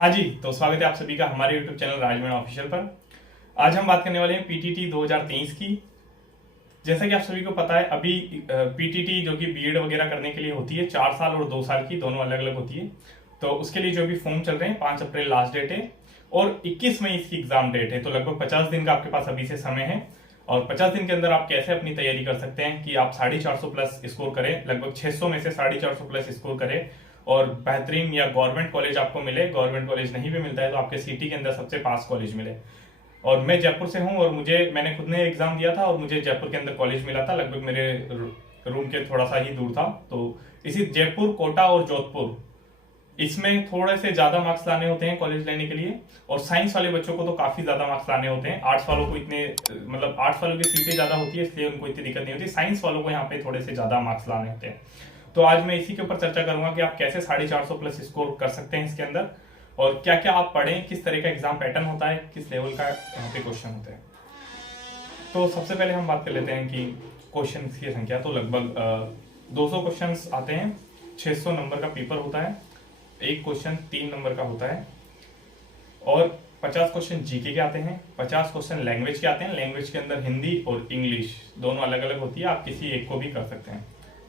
हाँ जी, तो स्वागत है आप सभी का हमारे YouTube चैनल राजमैन ऑफिशियल पर। आज हम बात करने वाले हैं पीटीटी 2023 की। जैसा कि आप सभी को पता है, अभी पीटीटी जो कि बीएड वगैरह करने के लिए होती है 4 साल और 2 साल की, दोनों अलग अलग होती है। तो उसके लिए जो भी फॉर्म चल रहे हैं, 5 अप्रैल लास्ट डेट है और 21 मई इसकी एग्जाम डेट है। तो लगभग 50 दिन का आपके पास अभी से समय है और 50 दिन के अंदर आप कैसे अपनी तैयारी कर सकते हैं कि आप 450 प्लस स्कोर करें, लगभग 600 में से 450 प्लस स्कोर करें और बेहतरीन या गवर्नमेंट कॉलेज आपको मिले। गवर्नमेंट कॉलेज नहीं भी मिलता है तो आपके सिटी के अंदर सबसे पास कॉलेज मिले। और मैं जयपुर से हूँ और मैंने खुद ने एग्जाम दिया था और मुझे जयपुर के अंदर कॉलेज मिला था, लगभग मेरे रूम के थोड़ा सा ही दूर था। तो इसी जयपुर, कोटा और जोधपुर, इसमें थोड़े से ज्यादा मार्क्स लाने होते हैं कॉलेज लेने के लिए। और साइंस वाले बच्चों को तो काफी ज्यादा मार्क्स लाने होते हैं। आर्ट्स वालों को इतने मतलब आर्ट्स वालों की सीटें ज्यादा होती है इसलिए उनको इतनी दिक्कत नहीं होती। साइंस वालों को यहाँ पे थोड़े से ज्यादा मार्क्स लाने होते हैं। तो आज मैं इसी के ऊपर चर्चा करूंगा कि आप कैसे 450 प्लस स्कोर कर सकते हैं इसके अंदर और क्या क्या आप पढ़ें, किस तरह का एग्जाम पैटर्न होता है, किस लेवल का यहाँ पे क्वेश्चन होता है। तो सबसे पहले हम बात कर लेते हैं कि क्वेश्चन की संख्या। तो लगभग 200 क्वेश्चन आते हैं, 600 नंबर का पेपर होता है, एक क्वेश्चन 3 नंबर का होता है और 50 क्वेश्चन जीके के आते हैं, 50 क्वेश्चन लैंग्वेज के आते हैं। लैंग्वेज के अंदर हिंदी और इंग्लिश दोनों अलग अलग होती है, आप किसी एक को भी कर सकते हैं।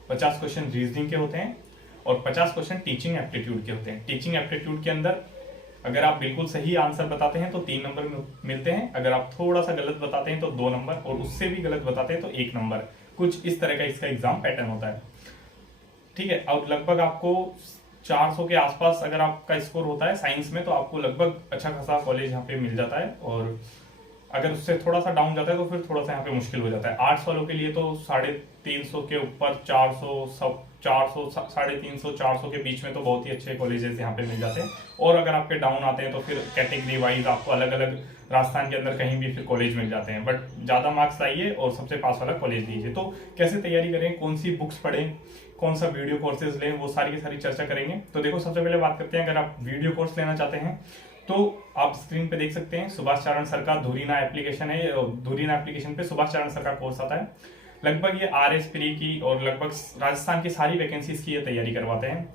50 क्वेश्चन रीजनिंग के होते हैं और 50 क्वेश्चन टीचिंग एप्टीट्यूड के होते हैं। टीचिंग एप्टीट्यूड के अंदर अगर आप बिल्कुल सही आंसर बताते हैं तो 3 नंबर मिलते हैं, अगर आप थोड़ा सा गलत बताते हैं तो 2 नंबर और उससे भी गलत बताते हैं तो 1 नंबर। कुछ इस तरह का इसका एग्जाम पैटर्न होता है, ठीक है। और लगभग आपको 400 के आसपास अगर आपका स्कोर होता है साइंस में तो आपको लगभग अच्छा खासा कॉलेज यहाँ पे मिल जाता है। और अगर उससे थोड़ा सा डाउन जाता है तो फिर थोड़ा सा यहाँ पे मुश्किल हो जाता है। आर्ट्स वालों के लिए तो 350 के ऊपर 400, सब 400, 350, 400 के बीच में तो बहुत ही अच्छे कॉलेजेस यहाँ पे मिल जाते हैं। और अगर आपके डाउन आते हैं तो फिर कैटेगरी वाइज आपको अलग अलग राजस्थान के अंदर कहीं भी फिर कॉलेज मिल जाते हैं। बट ज्यादा मार्क्स लाइए और सबसे पास वाला कॉलेज लीजिए। तो कैसे तैयारी करें, कौन सी बुक्स पढ़ें, कौन सा वीडियो कोर्सेज लें, वो सारी की सारी चर्चा करेंगे। तो देखो, सबसे पहले बात करते हैं, अगर आप वीडियो कोर्स लेना चाहते हैं तो आप स्क्रीन पे देख सकते हैं सुभाष चारण सर का धुरीना एप्लीकेशन है। धुरीना एप्लीकेशन पे सुभाष चारण सर का कोर्स आता है। लगभग ये आरएस प्री की और लगभग राजस्थान की सारी वैकेंसीज की ये तैयारी करवाते हैं।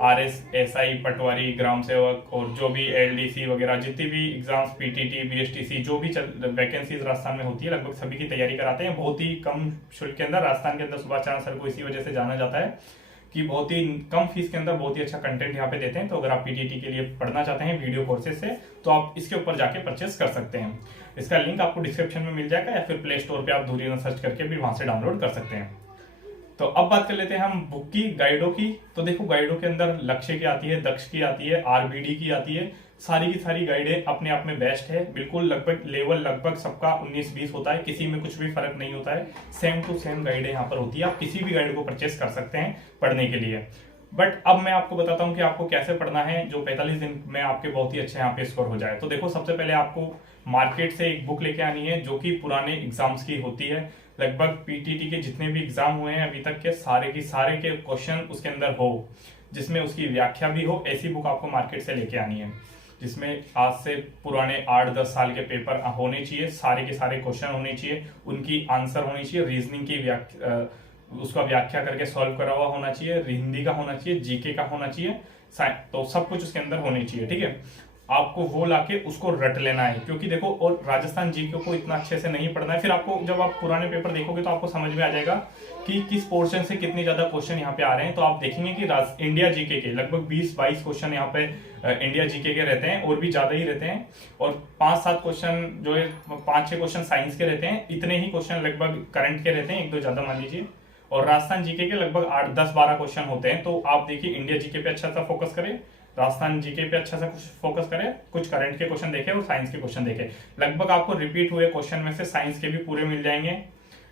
आरएस, एसआई, पटवारी, ग्राम सेवक और जो भी एलडीसी वगैरह जितनी भी एग्जाम्स, पीटीटी, बीएसटीसी, जो भी वैकेंसीज राजस्थान में होती है लगभग सभी की तैयारी कराते हैं बहुत ही कम शुल्क के अंदर। राजस्थान के अंदर सुभाष चारण सर को इसी वजह से जाना जाता है कि बहुत ही कम फीस के अंदर बहुत ही अच्छा कंटेंट यहाँ पे देते हैं। तो अगर आप पीटीटी के लिए पढ़ना चाहते हैं वीडियो कोर्सेज से तो आप इसके ऊपर जाके परचेस कर सकते हैं। इसका लिंक आपको डिस्क्रिप्शन में मिल जाएगा या फिर प्ले स्टोर पे आप धुरीना सर्च करके भी वहां से डाउनलोड कर सकते हैं। तो अब बात कर लेते हैं हम बुक की, गाइडों की। तो देखो, गाइडों के अंदर लक्ष्य की आती है, दक्ष की आती है, आरबीडी की आती है। सारी की सारी गाइडें अपने आप में बेस्ट है, बिल्कुल लगभग लेवल लगभग सबका 19-20 होता है, किसी में कुछ भी फर्क नहीं होता है। सेम टू सेम गाइडें यहाँ पर होती है, आप किसी भी गाइड को परचेस कर सकते हैं पढ़ने के लिए। बट अब मैं आपको बताता हूँ कि आपको कैसे पढ़ना है जो 45 दिन में आपके बहुत ही अच्छे यहाँ पे स्कोर हो जाए। तो देखो, सबसे पहले आपको मार्केट से एक बुक लेके आनी है जो कि पुराने एग्जाम्स की होती है। लगभग पीटीटी के जितने भी एग्जाम हुए हैं अभी तक के सारे की सारे के क्वेश्चन उसके अंदर हो, जिसमें उसकी व्याख्या भी हो, ऐसी बुक आपको मार्केट से लेके आनी है जिसमें आज से पुराने 8-10 साल के पेपर होने चाहिए, सारे के सारे क्वेश्चन होने चाहिए, उनकी आंसर होनी चाहिए, रीजनिंग की उसका व्याख्या करके सॉल्व करा हुआ होना चाहिए, हिंदी का होना चाहिए, जीके का होना चाहिए, तो सब कुछ उसके अंदर होनी चाहिए, ठीक है। आपको वो लाके उसको रट लेना है, क्योंकि देखो, और राजस्थान जीके को इतना अच्छे से नहीं पढ़ना है। फिर आपको जब आप पुराने पेपर देखोगे तो आपको समझ में आ जाएगा कि किस पोर्शन से कितने ज्यादा क्वेश्चन यहाँ पे आ रहे हैं। तो आप देखेंगे कि इंडिया जीके के लगभग 20-22 क्वेश्चन यहाँ पे इंडिया जीके के रहते हैं और भी ज्यादा ही रहते हैं। और 5-7 क्वेश्चन जो है, 5-6 क्वेश्चन साइंस के रहते हैं, इतने ही क्वेश्चन लगभग करंट के रहते हैं, 1-2 ज्यादा मान लीजिए। और राजस्थान जीके के लगभग 8-10-12 क्वेश्चन होते हैं। तो आप देखिए, इंडिया जीके पे अच्छा सा फोकस करें, राजस्थान जीके पे अच्छा सा कुछ फोकस करें, कुछ करंट के क्वेश्चन देखें और साइंस के क्वेश्चन देखें। लगभग आपको रिपीट हुए क्वेश्चन में से साइंस के भी पूरे मिल जाएंगे,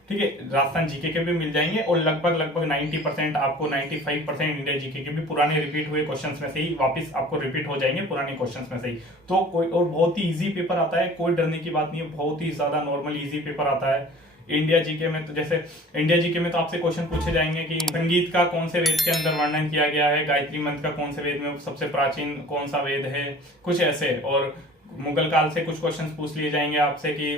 ठीक है, राजस्थान जीके के भी मिल जाएंगे और लगभग 90% आपको 95% इंडिया जीके के भी पुराने रिपीट हुए क्वेश्चंस में से ही वापस आपको रिपीट हो जाएंगे, पुराने क्वेश्चंस में से ही। तो कोई और बहुत ही इजी पेपर आता है, कोई डरने की बात नहीं है, बहुत ही ज्यादा नॉर्मल इजी पेपर आता है। इंडिया जीके में तो जैसे इंडिया जीके में तो आपसे क्वेश्चन पूछे जाएंगे कि संगीत का कौन से वेद के अंदर वर्णन किया गया है, गायत्री मंत्र का कौन से वेद में सबसे प्राचीन कौन सा वेद है, कुछ ऐसे। और मुगल काल से कुछ क्वेश्चन पूछ लिए जाएंगे आपसे कि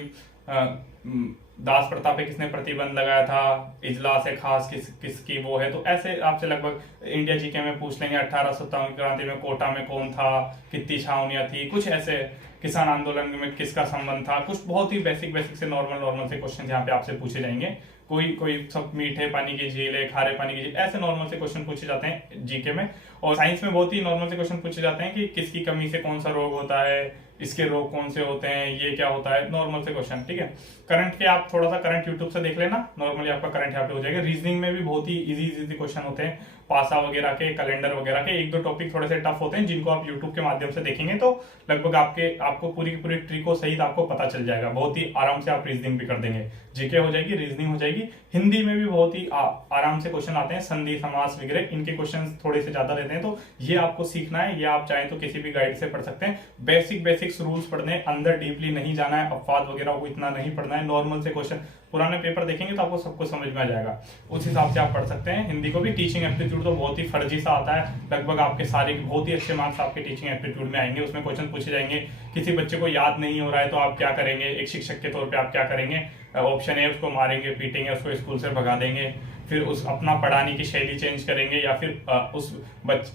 दास प्रथा पे किसने प्रतिबंध लगाया था, इजलास ए खास किसकी वो है। तो ऐसे आपसे लगभग इंडिया जीके में पूछ लेंगे। 1857 की क्रांति में कोटा में कौन था, कितनी छावनियां थी, कुछ ऐसे किसान आंदोलन में किसका संबंध था, कुछ बहुत ही बेसिक बेसिक से नॉर्मल से क्वेश्चन यहाँ पे आपसे पूछे जाएंगे। कोई सब मीठे पानी की झील है, खारे पानी की झील, ऐसे नॉर्मल से क्वेश्चन पूछे जाते हैं जीके में। और साइंस में बहुत ही नॉर्मल से क्वेश्चन पूछे जाते हैं कि किसकी कमी से कौन सा रोग होता है, इसके रोग कौन से होते हैं, ये क्या होता है, नॉर्मल से क्वेश्चन। ठीक है, करंट के आप थोड़ा सा करंट यूट्यूब से देख लेना, नॉर्मली आपका करंट यहाँ पे हो जाएगा। रीजनिंग में भी बहुत ही इजी क्वेश्चन होते हैं, पासा वगैरह के, कैलेंडर वगैरह के। एक दो टॉपिक थोड़े से टफ होते हैं जिनको आप यूट्यूब के माध्यम से देखेंगे तो लगभग आपको पूरी की पूरी ट्रिक सहित आपको पता चल जाएगा। बहुत ही आराम से आप रीजनिंग भी कर देंगे, जीके हो जाएगी, रीजनिंग हो जाएगी। हिंदी में भी बहुत ही आराम से क्वेश्चन आते हैं, संधि समास वगैरह, इनके क्वेश्चन थोड़े से ज्यादा रहते हैं। तो ये आपको सीखना है, ये आप चाहें तो किसी भी गाइड से पढ़ सकते हैं। बेसिक्स रूल्स पढ़ने, अंदर डीपली नहीं जाना है, अपवाद वगैरह को इतना नहीं पढ़ना है। नॉर्मल से क्वेश्चन पुराने पेपर देखेंगे तो आपको सब कुछ समझ में आ जाएगा, उस हिसाब से आप पढ़ सकते हैं। हिंदी को भी टीचिंग एप्टीट्यूड तो बहुत ही फर्जी सा आता है, लगभग आपके सारे बहुत ही अच्छे मार्क्स आपके टीचिंग एप्टीट्यूड में आएंगे। उसमें क्वेश्चन पूछे जाएंगे, किसी बच्चे को याद नहीं हो रहा है तो आप क्या करेंगे, एक शिक्षक के तौर पर आप क्या करेंगे। ऑप्शन है, उसको मारेंगे, पीटेंगे, उसको स्कूल से भगा देंगे, फिर उस अपना पढ़ाने की शैली चेंज करेंगे, या फिर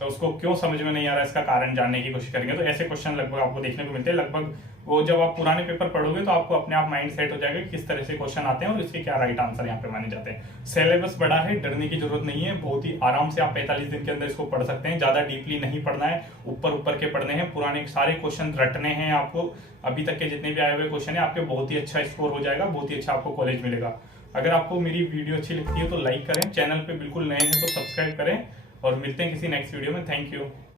उसको क्यों समझ में नहीं आ रहा है इसका कारण जानने की कोशिश करेंगे। तो ऐसे क्वेश्चन लगभग आपको देखने को मिलते हैं। लगभग वो जब आप पुराने पेपर पढ़ोगे तो आपको अपने आप माइंड सेट हो जाएगा कि किस तरह से क्वेश्चन आते हैं और इसके क्या राइट आंसर यहाँ पे माने जाते हैं। सिलेबस बड़ा है, डरने की जरूरत नहीं है, बहुत ही आराम से आप 45 दिन के अंदर इसको पढ़ सकते हैं। ज्यादा डीपली नहीं पढ़ना है, ऊपर के पढ़ने हैं, पुराने सारे क्वेश्चन रटने हैं आपको। अभी तक के जितने भी आए हुए क्वेश्चन है आपके बहुत ही अच्छा स्कोर हो जाएगा, बहुत ही अच्छा आपको कॉलेज मिलेगा। अगर आपको मेरी वीडियो अच्छी लगती है तो लाइक करें, चैनल पे बिल्कुल नए हैं तो सब्सक्राइब करें, और मिलते हैं किसी नेक्स्ट वीडियो में। Thank you.